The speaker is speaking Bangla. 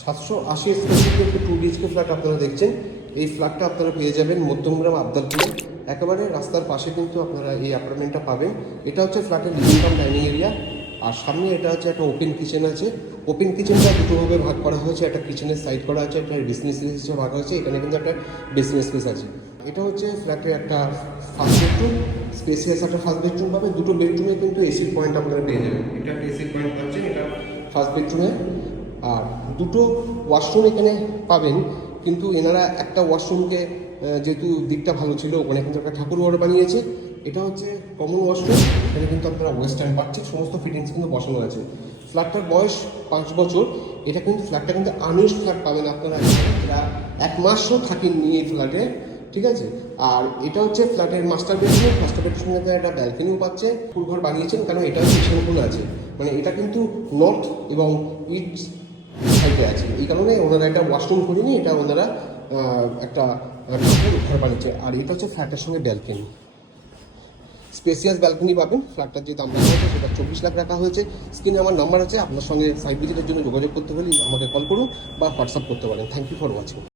780 স্কোয়ার ফিটের একটি 2 BHK ফ্ল্যাট আপনারা দেখছেন। এই ফ্ল্যাটটা আপনারা পেয়ে যাবেন মধ্যমগ্রাম আবদালপুরে, একেবারে রাস্তার পাশে কিন্তু আপনারা এই অ্যাপার্টমেন্টটা পাবেন। এটা হচ্ছে ফ্ল্যাটের লিভিং কাম ডাইনিং এরিয়া, আর সামনে এটা হচ্ছে একটা ওপেন কিচেন আছে। ওপেন কিচেনটা দুটোভাবে ভাগ করা হয়েছে, একটা কিচেনের সাইড করা আছে, একটা বিজনেস স্পেস হিসেবে ভাগ হয়েছে। এখানে কিন্তু একটা বিজনেস স্পেস আছে। এটা হচ্ছে ফ্ল্যাটের একটা ফার্স্ট বেডরুম, স্পেসিয়াস একটা ফার্স্ট বেডরুম পাবে। দুটো বেডরুমে কিন্তু এসির পয়েন্ট আপনারা পেয়ে যাবেন। এটা একটা এসির পয়েন্ট পাচ্ছেন এটা ফার্স্ট বেডরুমে, আর দুটো ওয়াশরুম এখানে পাবেন। কিন্তু এনারা একটা ওয়াশরুমকে যেহেতু দিকটা ভালো ছিল, ওখানে কিন্তু একটা ঠাকুর ঘর বানিয়েছে। এটা হচ্ছে কমন ওয়াশরুম, এখানে কিন্তু আপনারা ওয়েস্টার্ন পাচ্ছেন, সমস্ত ফিটিংস কিন্তু বসানো আছে। ফ্ল্যাটটার বয়স 5 বছর। এটা কিন্তু ফ্ল্যাটটা কিন্তু আনইউজড ফ্ল্যাট পাবেন আপনারা, এরা 1 মাসও থাকেননি এই ফ্ল্যাটে, ঠিক আছে। আর এটা হচ্ছে ফ্ল্যাটের মাস্টার বেডরুম। মাস্টার বেডরুমের সঙ্গে একটা ব্যালকনিও পাচ্ছে। ফুল ঘর বানিয়েছেন, কারণ এটা হচ্ছে কিচেন কোণ আছে, মানে এটা কিন্তু নর্থ এবং ইস্ট সাইডে আছে। এই কারণে ওনারা একটা ওয়াশরুম করিনি, এটা ওনারা একটা ঘর বানিয়েছে। আর এটা হচ্ছে ফ্ল্যাটের সঙ্গে ব্যালকনি, স্পেসিয়াস ব্যালকনি পাবেন। ফ্ল্যাটটার যে দাম রাখা হয়েছে সেটা 24 লাখ রাখা হয়েছে। স্ক্রিনে আমার নাম্বার আছে, আপনার সঙ্গে সাইট ভিজিটের জন্য যোগাযোগ করতে হলে আমাকে কল করুন বা হোয়াটসঅ্যাপ করতে পারেন। Thank you for watching.